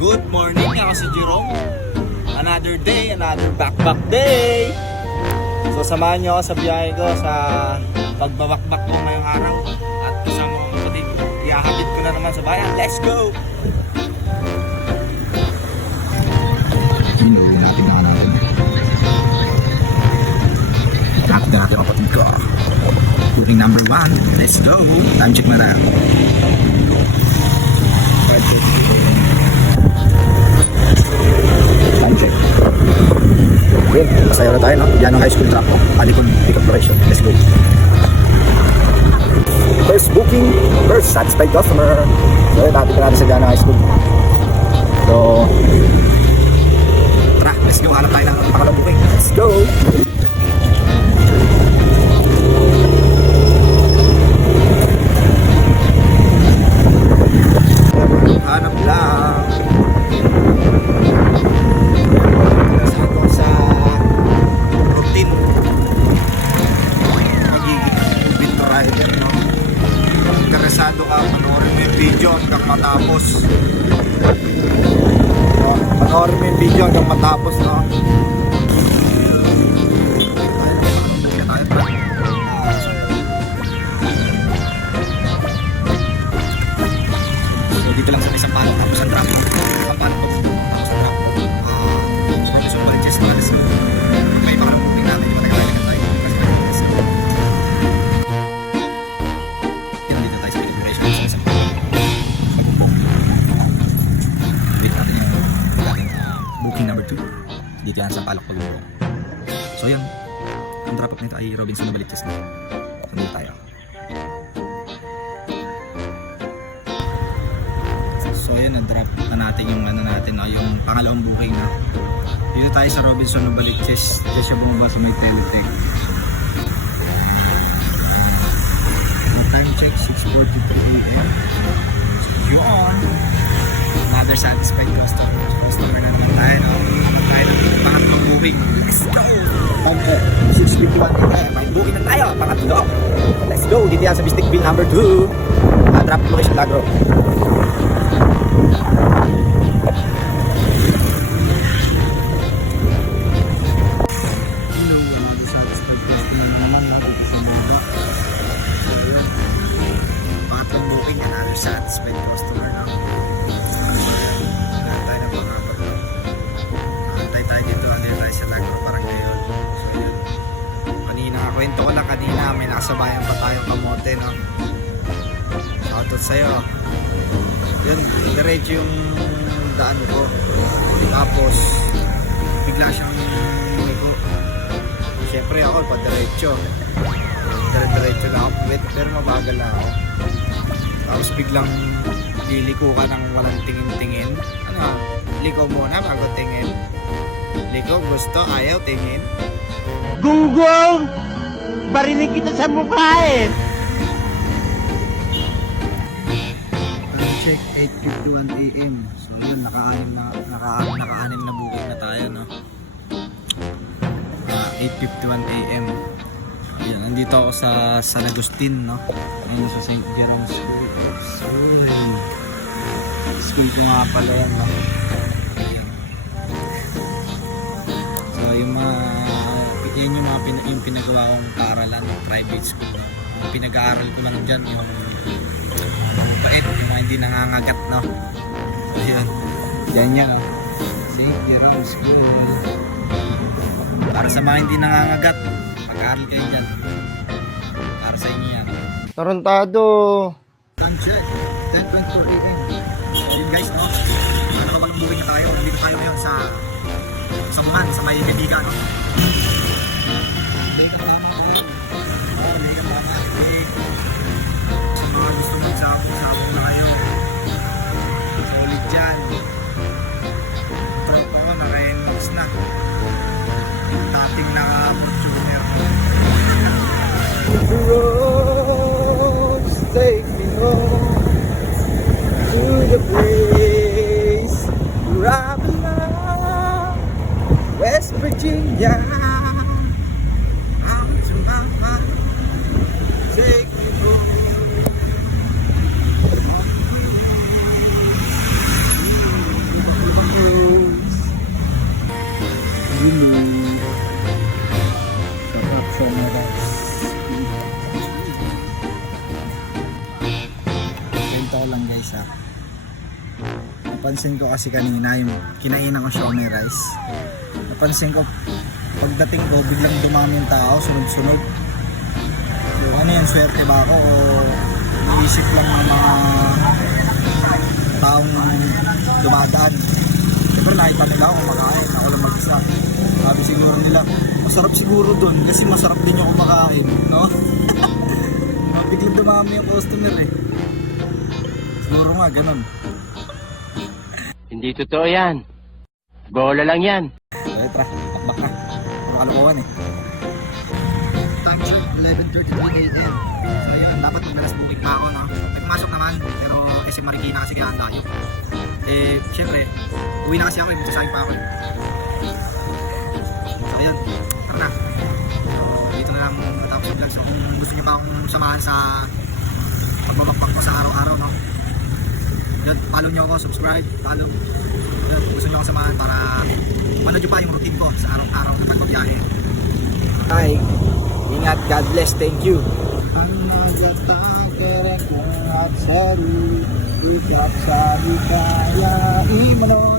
Good morning, ako si Jerome. Another day, another backpack day. So samahan nyo ako sa biyahe ko sa pagbabakbak ko ngayong araw. At kasama ko kapatid, ihahatid ko na naman sa bayan. Let's go! Inuwi natin na natin. Ihahatid na natin ang kapatid ko. Booking number 1, let's go! Time check na na. Time check. Okay, masaya na tayo, no? Yan ang high school track, no? Alikon pick-up location. Let's go. First booking, first satisfied customer. So yun, dati ka natin sa Diana High School. So tara, let's go. Hanap tayo ng pangalawang booking. Let's go. Hanap lang. Ako sa routine magiging movie rider, no? Interesado ka, panoorin mo yung video hanggang matapos. No? Panoorin mo yung video hanggang matapos, no? Dito lang sa isang paano tapos ang drop, ang paano tapos ang drop Robinson Baliches na alas mo may parang moving natin yung matagalagan tayo kasi dito tayo sa immigration sa isang wait natin yung booking number 2 dito yan sa Palok Pagumbong. So yan, ang drop up nito ay Robinson Baliches na. So dito tayo. So ayan, na-drop na natin yung ano natin, no? Yung pangalawang booking, no? Dito tayo sa Robinson Novaliches. Diyan siya bumaba sa may Teletech. Time check, 6:43 AM. So yun, another satisfied customer na naman tayo, no? Tayo ng pangatlong booking. Let's go! Okay, 6:51 AM. May booking na tayo, pangatlo. Let's go! Dito yan sa Mystic Bill number 2. Drop location Lagro. Satisfied customer, no? Antay na mga kapatid. Antay tayo dito lang din tayo sa Lagro parang ngayon. So yun, kanina, kwento ko lang kanina, may nakasabayan pa tayong kamote, no? Shoutout sa'yo. Yun, diretso yung daan ko. Tapos bigla siyang ko. Siyempre ako pa diretso lang ako, pero mabagal na ako. Tapos biglang liliko ka ng walang tingin-tingin. Ano, liko muna bago tingin. Liko, gusto, ayaw, tingin. Gunggong! Barinig kita sa mukha eh! Check 8:51 AM. So yun, naka-anim na booking na tayo, no? 8:51 AM. Ayan, nandito ako sa San Agustin, no? Ayun, sa St. Jerome's School. So yun, school ko nga pala yan, no? Ayan. So yung yung pinagawa kong paaralan, private school, no? Yung pinag-aaral ko lang dyan, yung bait, yung mga hindi nangangagat, no? Ayan, yan yan, no? St. Jerome's School. Para sa mga hindi nangangagat, mag-aaral kayo dyan. Para sa inyo yan. Tarantado! Time check, 10:24 AM. Yun guys, no? Nakapag-moving na tayo. Nandito tayo ngayon sa Man, sa may Bibiga, no? Sa mga gusto magsapong na kayo, solid dyan. Tropa ko, naka-NX na. Dating naka-fortuner. The roads take me home to the place where I belong, West Virginia. I'm to mama, take me home. lang guys ha. Napansin ko kasi kanina yung kinainan ko siomai rice. Napansin ko pagdating ko biglang dumami yung tao, sunod-sunod. So ano yan, swerte ba ako o naisip lang ng mga taong dumadaan? Siyempre nakita nila ako kumakain, ako lang mag-isa. Sabi siguro nila, masarap siguro dun kasi masarap din yung kumakain, no? Biglang dumami yung customer eh. Siguro nga, ganun. Hindi totoo yan. Bola lang yan. Okay, tara, takbak na. Makalokohan eh. Time check, 11:33 AM. So yun, dapat magdalas booking pa ako, no? May pumasok naman, pero kasi Marikina kasi kaya ang layo. Eh, syempre, uwi na kasi ako, magsasayang pa ako. So ayun, tara na. So, dito na lang matapos yung vlog. So kung gusto nyo pa akong samahan sa pagbabakbak ko sa araw-araw, no? Yun, follow nyo ako, subscribe, follow. Yun, gusto nyo akong samahan para manood nyo pa yung routine ko sa araw-araw na pagbabiyahe. Hi, ingat, God bless, thank you. Ang nagtatagere kung at sari, ikap sa hikaya, imano,